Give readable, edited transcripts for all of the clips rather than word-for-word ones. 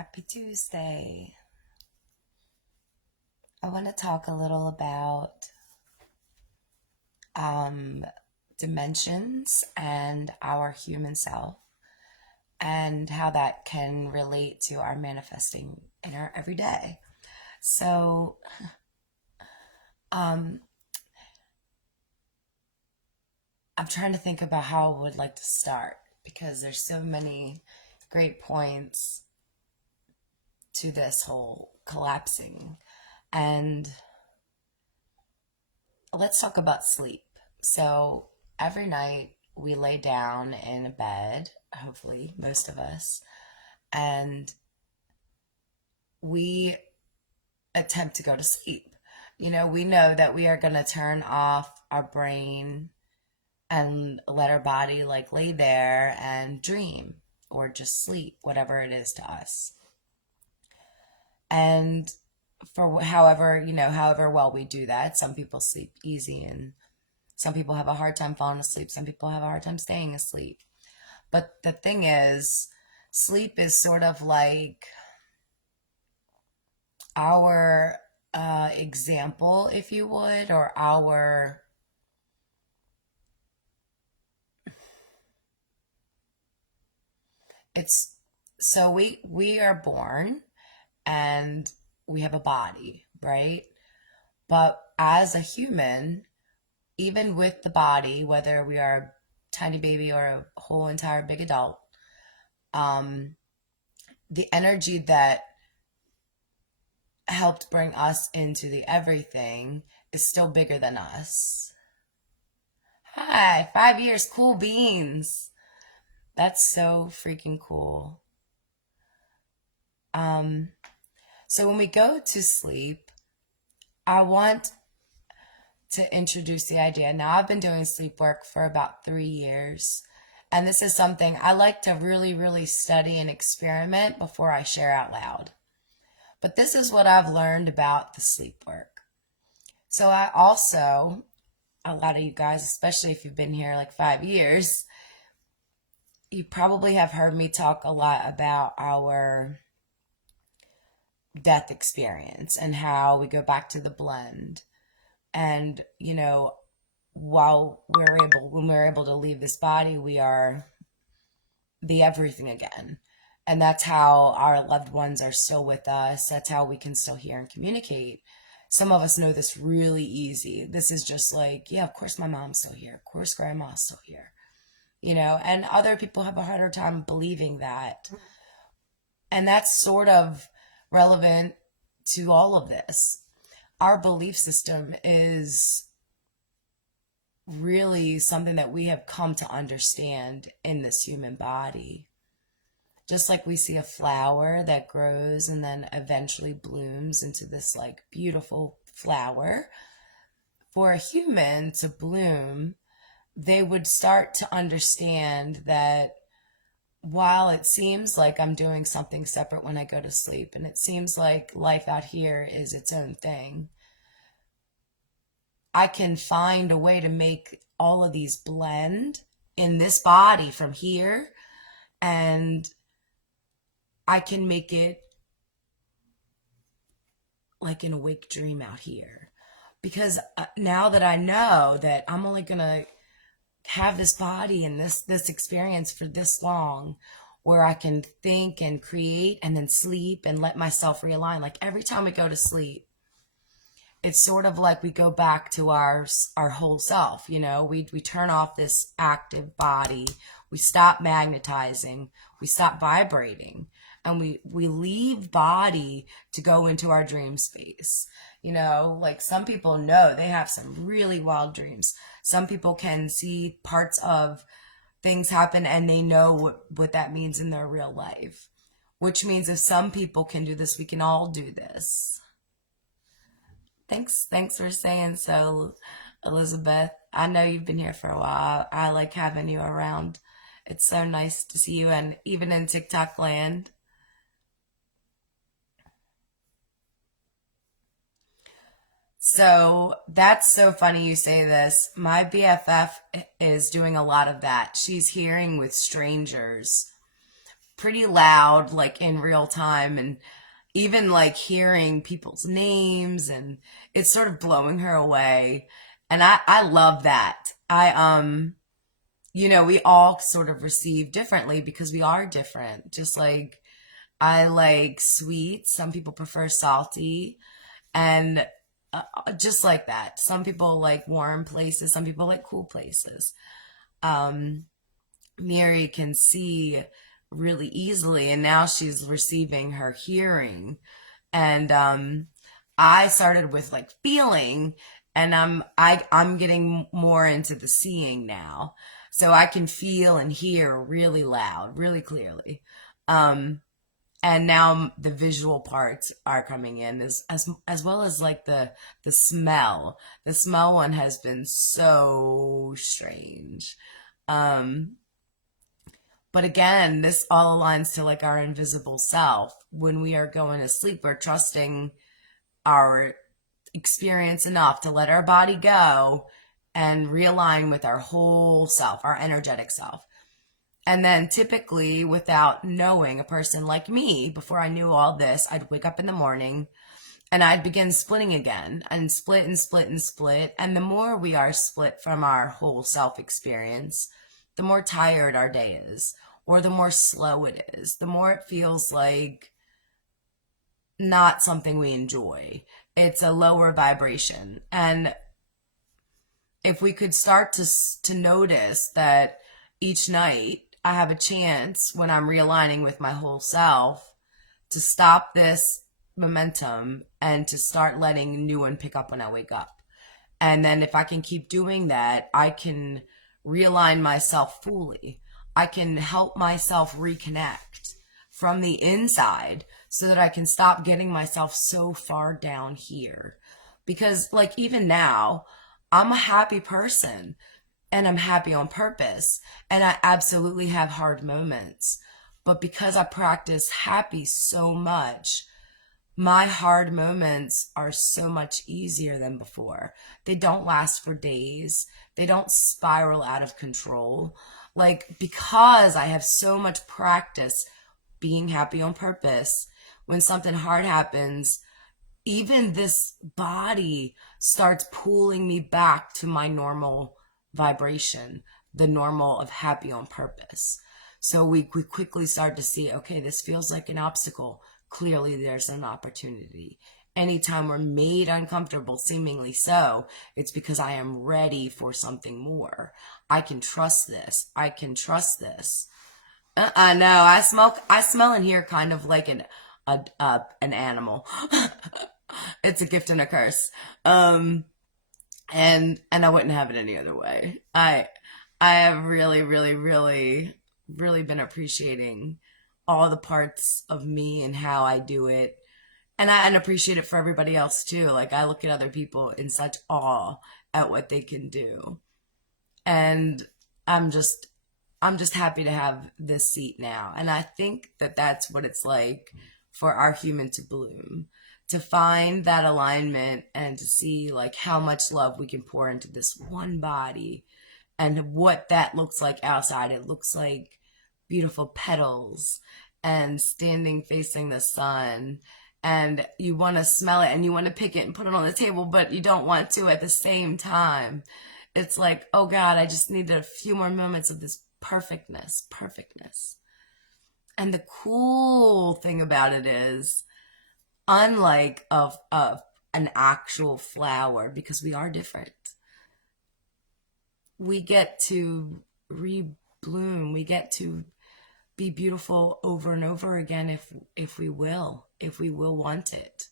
Happy Tuesday. I want to talk a little about um, dimensions and our human self and how that can relate to our manifesting in our everyday. So, um, I'm trying to think about how I would like to start because there's so many great points to this whole collapsing. And let's talk about sleep. So every night we lay down in a bed, hopefully, most of us, and we attempt to go to sleep. We know that we are going to turn off our brain and let our body like lay there and dream or just sleep, whatever it is to us. And for however well we do that, some people sleep easy and some people have a hard time falling asleep. Some people have a hard time staying asleep. But the thing is, sleep is sort of like our example, if you would, or our. It's so we are born and we have a body, right? But as a human, even with the body, whether we are a tiny baby or a whole entire big adult, um, the energy that helped bring us into the everything is still bigger than us. Hi, 5 years, cool beans. That's so freaking cool. Um, so when we go to sleep, I want to introduce the idea. Now, I've been doing sleep work for about 3 years, and this is something I like to really, really study and experiment before I share out loud. But this is what I've learned about the sleep work. So I also, a lot of you guys, especially if you've been here like 5 years, you probably have heard me talk a lot about our death experience and how we go back to the blend. And, when we're able to leave this body, we are the everything again. And that's how our loved ones are still with us. That's how we can still hear and communicate. Some of us know this really easy. This is just like, yeah, of course my mom's still here. Of course grandma's still here. And other people have a harder time believing that. And that's sort of relevant to all of this. Our belief system is really something that we have come to understand in this human body. Just like we see a flower that grows and then eventually blooms into this like beautiful flower, for a human to bloom, they would start to understand that while it seems like I'm doing something separate when I go to sleep, and it seems like life out here is its own thing, I can find a way to make all of these blend in this body from here, and I can make it like an awake dream out here. Because now that I know that I'm only going to have this body and this experience for this long, where I can think and create and then sleep and let myself realign. Like every time we go to sleep, it's sort of like we go back to our whole self. We turn off this active body, we stop magnetizing, we stop vibrating, and we leave body to go into our dream space. Like some people know they have some really wild dreams. Some people can see parts of things happen and they know what that means in their real life, which means if some people can do this, we can all do this. Thanks for saying so, Elizabeth. I know you've been here for a while. I like having you around. It's so nice to see you, and even in TikTok land. So that's so funny you say this. My BFF is doing a lot of that. She's hearing with strangers pretty loud, like in real time, and even like hearing people's names, and it's sort of blowing her away. And I love that. We all sort of receive differently because we are different. Just like I like sweet, some people prefer salty, and just like that. Some people like warm places, some people like cool places. Um, Mary can see really easily, and now she's receiving her hearing. And I started with like feeling, and I'm getting more into the seeing now, so I can feel and hear really loud, really clearly. Um, and now the visual parts are coming in as well as like the smell. The smell one has been so strange. Um, but again, this all aligns to like our invisible self. When we are going to sleep, we're trusting our experience enough to let our body go and realign with our whole self, our energetic self. And then typically, without knowing, a person like me, before I knew all this, I'd wake up in the morning and I'd begin splitting again and split and split and split. And the more we are split from our whole self experience, the more tired our day is, or the more slow it is, the more it feels like not something we enjoy. It's a lower vibration. And if we could start to notice that each night I have a chance when I'm realigning with my whole self to stop this momentum and to start letting new one pick up when I wake up. And then if I can keep doing that, I can realign myself fully. I can help myself reconnect from the inside so that I can stop getting myself so far down here. Because, like, even now, I'm a happy person and I'm happy on purpose. And I absolutely have hard moments. But because I practice happy so much, my hard moments are so much easier than before. They don't last for days. They don't spiral out of control. Like, because I have so much practice being happy on purpose, when something hard happens, even this body starts pulling me back to my normal vibration, the normal of happy on purpose. So we quickly start to see, okay, this feels like an obstacle. Clearly, there's an opportunity. Anytime we're made uncomfortable, seemingly so, it's because I am ready for something more. I can trust this. I can trust this. I know. I smell and hear kind of like an animal. It's a gift and a curse. And I wouldn't have it any other way. I have really, really, really, really been appreciating all the parts of me and how I do it. And appreciate it for everybody else too. Like, I look at other people in such awe at what they can do. And I'm just I'm just happy to have this seat now. And I think that that's what it's like for our human to bloom, to find that alignment and to see like how much love we can pour into this one body and what that looks like outside. It looks like beautiful petals and standing facing the sun. And you want to smell it and you want to pick it and put it on the table, but you don't want to at the same time. It's like, oh God, I just need a few more moments of this perfectness, perfectness. And the cool thing about it is, unlike of an actual flower, because we are different, we get to rebloom. We get to be beautiful over and over again if we will want it,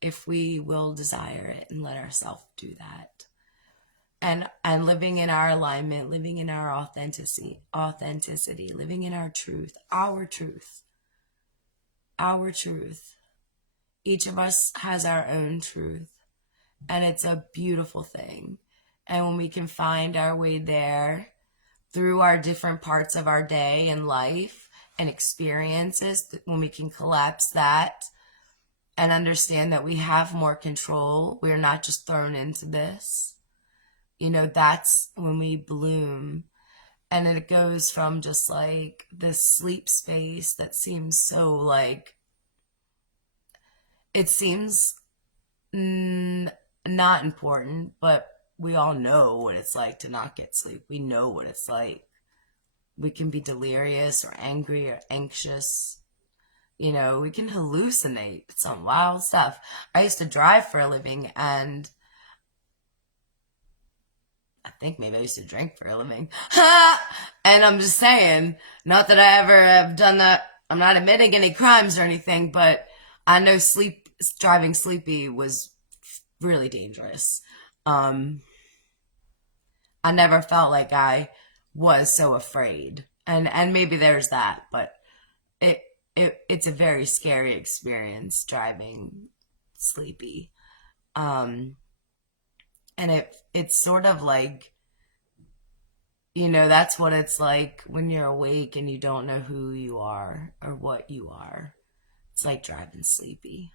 if we will desire it and let ourselves do that. And living in our alignment, living in our authenticity, living in our truth, our truth, our truth. Each of us has our own truth, and it's a beautiful thing. And when we can find our way there through our different parts of our day and life and experiences, when we can collapse that and understand that we have more control, we're not just thrown into this, that's when we bloom. And it goes from just like this sleep space that seems so like, it seems not important, but we all know what it's like to not get sleep. We know what it's like. We can be delirious or angry or anxious. You know, we can hallucinate some wild stuff. I used to drive for a living, and I think maybe I used to drink for a living. And I'm just saying, not that I ever have done that. I'm not admitting any crimes or anything, but I know driving sleepy was really dangerous. Um, I never felt like I was so afraid. And maybe there's that, but it it's a very scary experience driving sleepy. Um, and it's sort of like, that's what it's like when you're awake and you don't know who you are or what you are. It's like driving sleepy.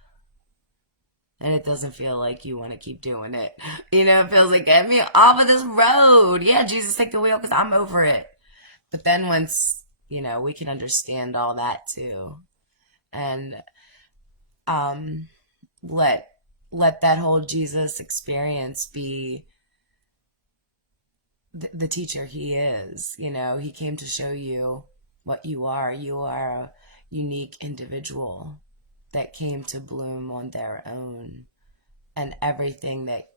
And it doesn't feel like you want to keep doing it. It feels like, get me off of this road. Yeah, Jesus, take the wheel because I'm over it. But then once, we can understand all that too. And um, let let that whole Jesus experience be the teacher he is. He came to show you what you are. You are a unique individual that came to bloom on their own, and everything that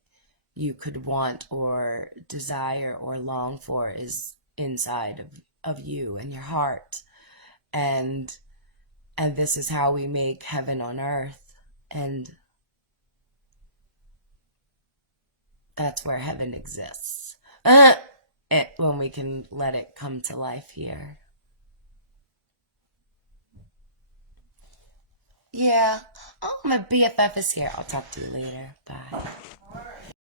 you could want or desire or long for is inside of you and your heart. And and this is how we make heaven on earth, and that's where heaven exists. When we can let it come to life here. Yeah. Oh, my BFF is here. I'll talk to you later. Bye.